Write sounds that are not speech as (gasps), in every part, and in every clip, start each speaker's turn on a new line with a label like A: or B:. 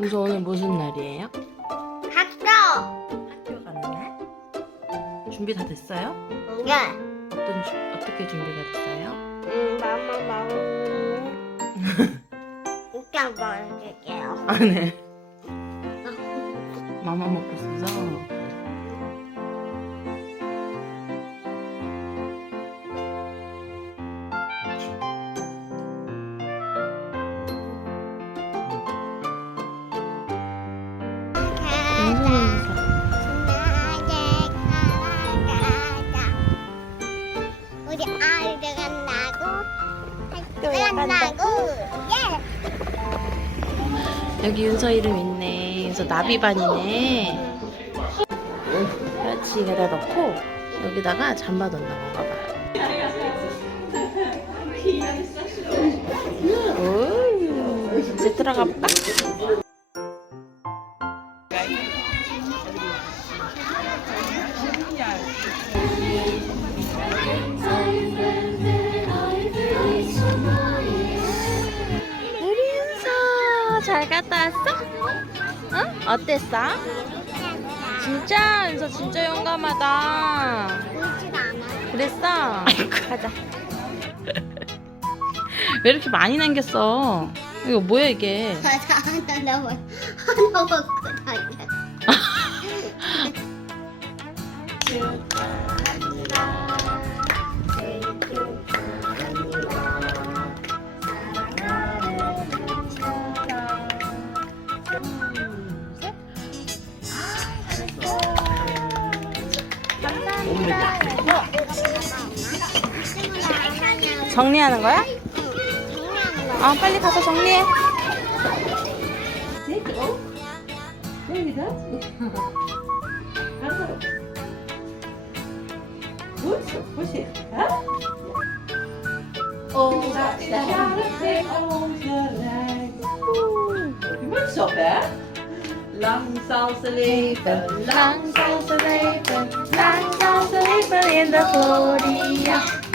A: 윤서 오늘 무슨 날이에요?
B: 학교.
A: 학교 가는 날? 준비 다 됐어요?
B: 네.
A: 어떤 주- 어떻게 준비가 됐어요?
B: 음, 마마 먹는. 일단 먹을게요.
A: 아 네. (laughs) 마마 먹고 있어서. 여기 윤서 이름 있네. 윤서 나비반이네. 그렇지. 여기다 넣고 여기다가 잠바 넣는 건가 봐. 오, 이제 들어가 볼까? 갔다 왔어? 응? 어땠어? 진짜 윤서 진짜 용감하다.
B: 울지도 않아
A: 그랬어? 가자. 왜 이렇게 많이 남겼어? 이거 뭐야 이게?
B: 하나 하나 먹 하나 먹고 다녀
A: 정리하는 거야? 아 빨리 가서 정리해.
C: Je moet op, hè? Lang zal ze leven, lang zal ze leven, lang zal ze leven in de gloria,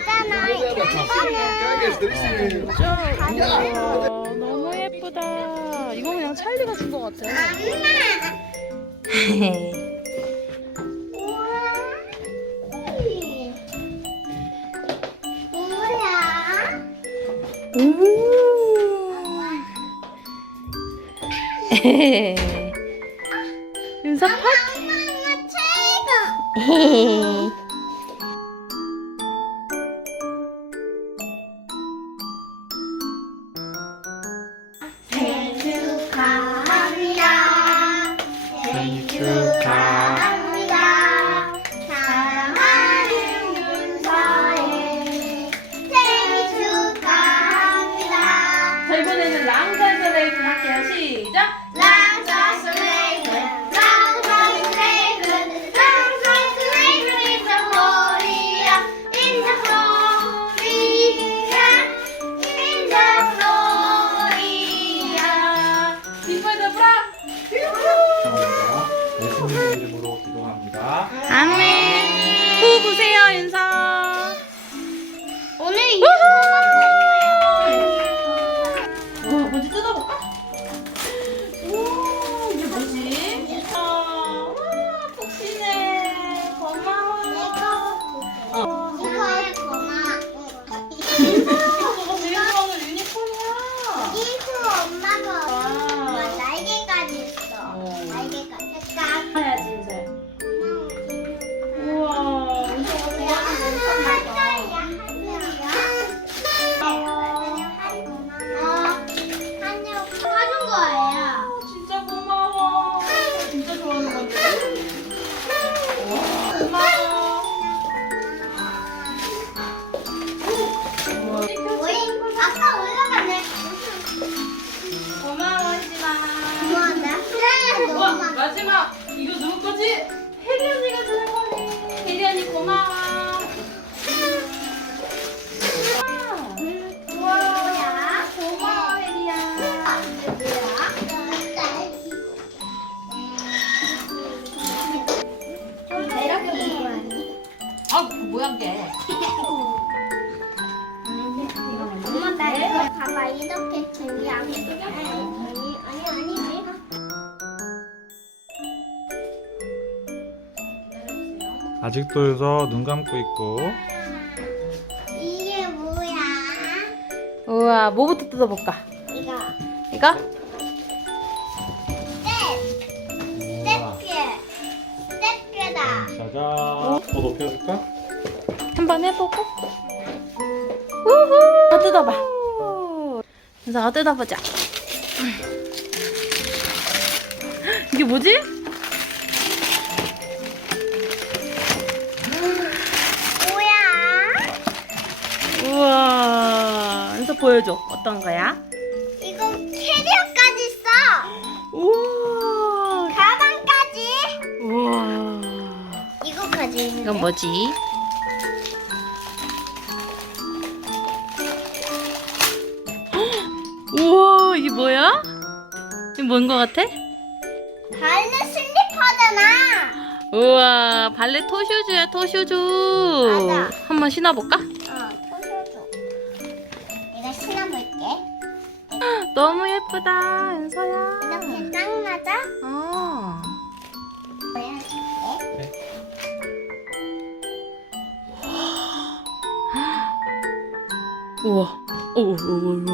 B: 있잖아 이거는
A: 어, 너무 예쁘다. 이거 그냥 찰리가 준 것 같아.
B: 뭐야?
A: 윤서 파
B: 엄마가 최고. 생 (laughs) 생일 축하합
A: 보세요
B: 인사. 放。
D: 아직도 윤서 눈 감고 있고
B: 이게 뭐야?
A: 우와, 뭐부터 뜯어볼까?
B: 이거
A: 이거?
D: 우와.
B: 스텝 스텝이다.
D: 짜잔 더 높여줄까?
A: 한번 해보고. 우후! 다 뜯어봐. 윤서가 뜯어보자. 이게 뭐지? 보여줘. 어떤 거야?
B: 이거 캐리어까지 있어.
A: 우와.
B: 가방까지.
A: 우와.
B: 이거까지 있는데.
A: 이건 뭐지? 우와, 이게 뭐야? 이게 뭔 거 같아?
B: 발레 슬리퍼잖아.
A: 우와, 발레 토슈즈야, 토슈즈.
B: 맞아.
A: 한번 신어볼까?
B: 어,
A: 너무 예쁘다, 은서야.
B: 이렇게 딱 맞아?
A: 어. 우와. 오, 오, 오, 오.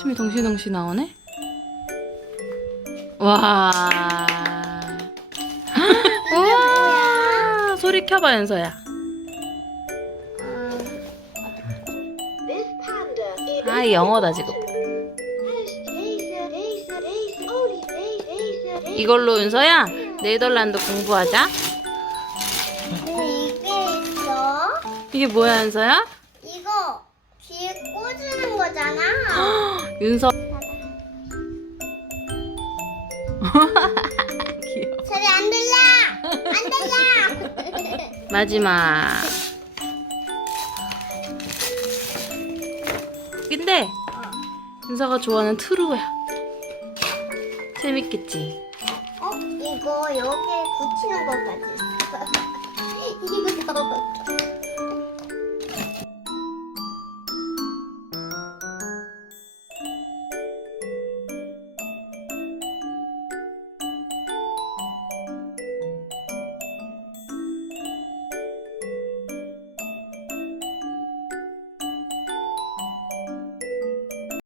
A: 춤이 덩실덩실 나오네? 와. 우와. 소리 켜봐, 연서야. 아, 영어다, 지금. 이걸로 윤서야 네덜란드 공부하자.
B: 이게 있어.
A: 이게 뭐야 윤서야?
B: 이거 뒤에 꽂는 거잖아. (gasps)
A: 윤서.
B: 소리 (laughs) 안 들려. 안 들려.
A: 마지막. 근데 윤서가 좋아하는 트루야. 재밌겠지?
B: 어? 이거 여기에 붙이는 것까지. (laughs) 이거.